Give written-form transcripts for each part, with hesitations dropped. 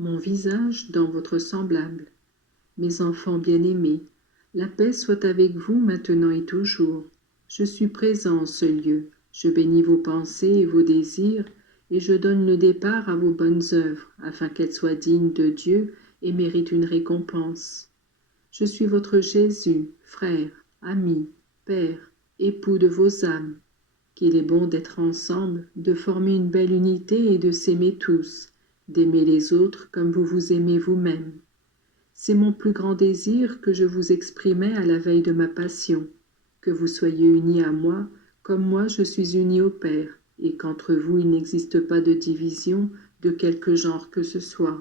mon visage dans votre semblable. Mes enfants bien-aimés, la paix soit avec vous maintenant et toujours. Je suis présent en ce lieu, je bénis vos pensées et vos désirs, et je donne le départ à vos bonnes œuvres, afin qu'elles soient dignes de Dieu et méritent une récompense. Je suis votre Jésus, frère, ami, père, époux de vos âmes, qu'il est bon d'être ensemble, de former une belle unité et de s'aimer tous, d'aimer les autres comme vous vous aimez vous-même. C'est mon plus grand désir que je vous exprimais à la veille de ma passion, que vous soyez unis à moi, comme moi je suis uni au Père, et qu'entre vous il n'existe pas de division de quelque genre que ce soit.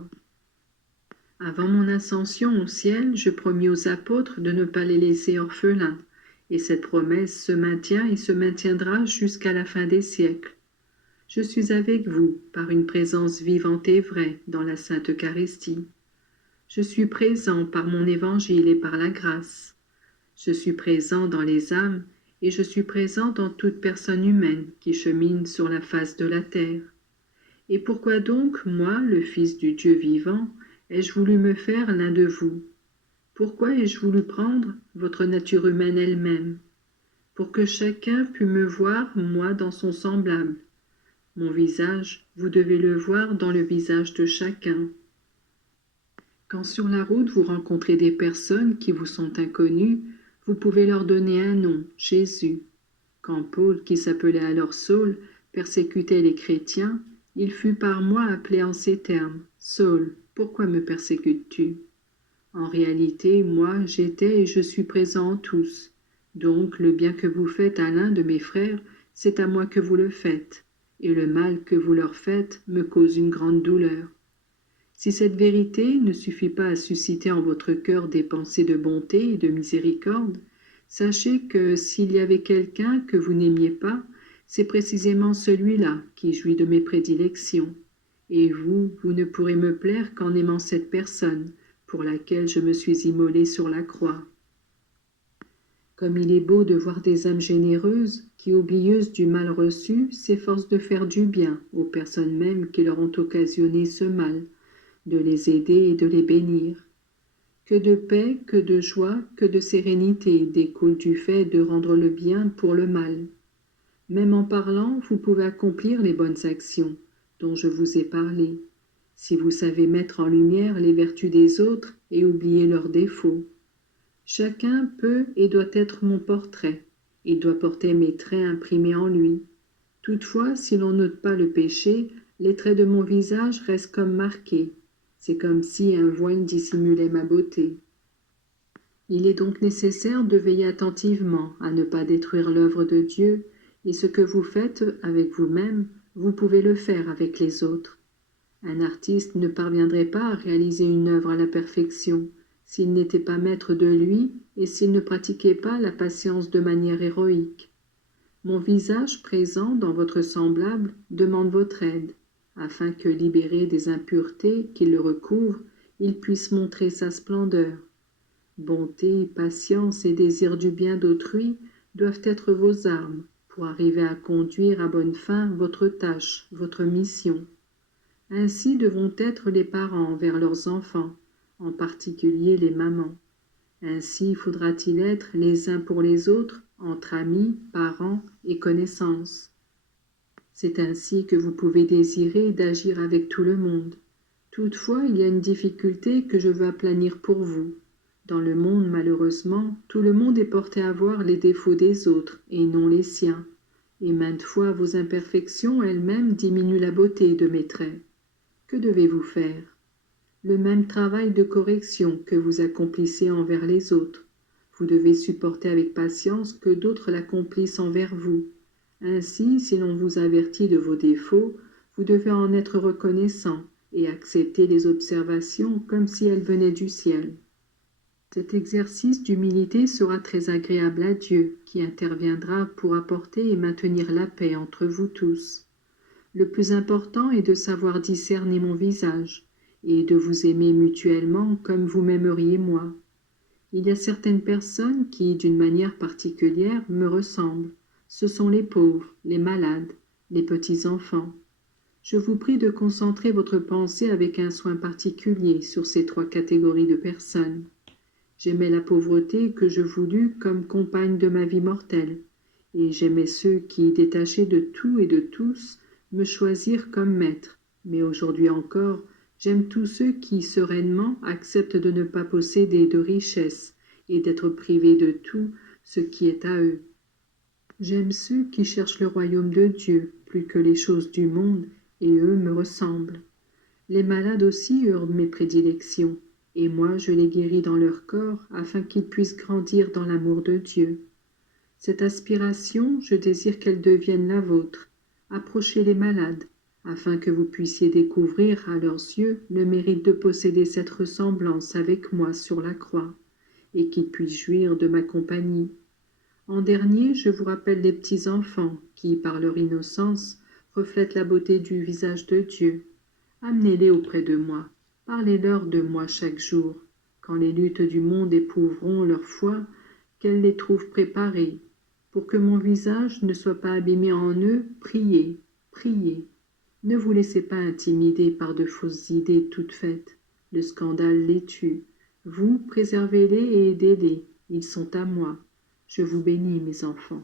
Avant mon ascension au ciel, je promis aux apôtres de ne pas les laisser orphelins, et cette promesse se maintient et se maintiendra jusqu'à la fin des siècles. Je suis avec vous par une présence vivante et vraie dans la Sainte Eucharistie. Je suis présent par mon évangile et par la grâce. Je suis présent dans les âmes et je suis présent dans toute personne humaine qui chemine sur la face de la terre. Et pourquoi donc, moi, le Fils du Dieu vivant, ai-je voulu me faire l'un de vous? Pourquoi ai-je voulu prendre votre nature humaine elle-même? Pour que chacun pût me voir, moi, dans son semblable. Mon visage, vous devez le voir dans le visage de chacun. Quand sur la route vous rencontrez des personnes qui vous sont inconnues, vous pouvez leur donner un nom, Jésus. Quand Paul, qui s'appelait alors Saul, persécutait les chrétiens, il fut par moi appelé en ces termes, « Saul, pourquoi me persécutes-tu » En réalité, moi, j'étais et je suis présent en tous. Donc, le bien que vous faites à l'un de mes frères, c'est à moi que vous le faites, et le mal que vous leur faites me cause une grande douleur. Si cette vérité ne suffit pas à susciter en votre cœur des pensées de bonté et de miséricorde, sachez que s'il y avait quelqu'un que vous n'aimiez pas, c'est précisément celui-là qui jouit de mes prédilections. Et vous, vous ne pourrez me plaire qu'en aimant cette personne, pour laquelle je me suis immolé sur la croix. Comme il est beau de voir des âmes généreuses qui, oublieuses du mal reçu, s'efforcent de faire du bien aux personnes mêmes qui leur ont occasionné ce mal, de les aider et de les bénir. Que de paix, que de joie, que de sérénité découle du fait de rendre le bien pour le mal. Même en parlant, vous pouvez accomplir les bonnes actions dont je vous ai parlé, si vous savez mettre en lumière les vertus des autres et oublier leurs défauts. Chacun peut et doit être mon portrait, il doit porter mes traits imprimés en lui. Toutefois, si l'on n'ôte pas le péché, les traits de mon visage restent comme marqués. C'est comme si un voile dissimulait ma beauté. Il est donc nécessaire de veiller attentivement à ne pas détruire l'œuvre de Dieu, et ce que vous faites avec vous-même, vous pouvez le faire avec les autres. Un artiste ne parviendrait pas à réaliser une œuvre à la perfection s'il n'était pas maître de lui et s'il ne pratiquait pas la patience de manière héroïque. Mon visage présent dans votre semblable demande votre aide, afin que, libéré des impuretés qui le recouvrent, il puisse montrer sa splendeur. Bonté, patience et désir du bien d'autrui doivent être vos armes pour arriver à conduire à bonne fin votre tâche, votre mission. Ainsi devront être les parents envers leurs enfants, en particulier les mamans. Ainsi faudra-t-il être les uns pour les autres, entre amis, parents et connaissances. C'est ainsi que vous pouvez désirer d'agir avec tout le monde. Toutefois, il y a une difficulté que je veux aplanir pour vous. Dans le monde, malheureusement, tout le monde est porté à voir les défauts des autres et non les siens, et maintes fois vos imperfections elles-mêmes diminuent la beauté de mes traits. Que devez-vous faire? Le même travail de correction que vous accomplissez envers les autres. Vous devez supporter avec patience que d'autres l'accomplissent envers vous. Ainsi, si l'on vous avertit de vos défauts, vous devez en être reconnaissant et accepter les observations comme si elles venaient du ciel. Cet exercice d'humilité sera très agréable à Dieu, qui interviendra pour apporter et maintenir la paix entre vous tous. Le plus important est de savoir discerner mon visage, et de vous aimer mutuellement comme vous m'aimeriez moi. Il y a certaines personnes qui, d'une manière particulière, me ressemblent. Ce sont les pauvres, les malades, les petits-enfants. Je vous prie de concentrer votre pensée avec un soin particulier sur ces 3 catégories de personnes. J'aimais la pauvreté que je voulus comme compagne de ma vie mortelle, et j'aimais ceux qui, détachés de tout et de tous, me choisirent comme maître. Mais aujourd'hui encore, j'aime tous ceux qui, sereinement, acceptent de ne pas posséder de richesses et d'être privés de tout ce qui est à eux. J'aime ceux qui cherchent le royaume de Dieu plus que les choses du monde, et eux me ressemblent. Les malades aussi eurent mes prédilections, et moi je les guéris dans leur corps afin qu'ils puissent grandir dans l'amour de Dieu. Cette aspiration, je désire qu'elle devienne la vôtre. Approchez les malades, afin que vous puissiez découvrir à leurs yeux le mérite de posséder cette ressemblance avec moi sur la croix, et qu'ils puissent jouir de ma compagnie. En dernier, je vous rappelle les petits enfants qui, par leur innocence, reflètent la beauté du visage de Dieu. Amenez-les auprès de moi, parlez-leur de moi chaque jour. Quand les luttes du monde éprouveront leur foi, qu'elles les trouvent préparées. Pour que mon visage ne soit pas abîmé en eux, priez, priez. Ne vous laissez pas intimider par de fausses idées toutes faites. Le scandale les tue. Vous, préservez-les et aidez-les. Ils sont à moi. Je vous bénis, mes enfants.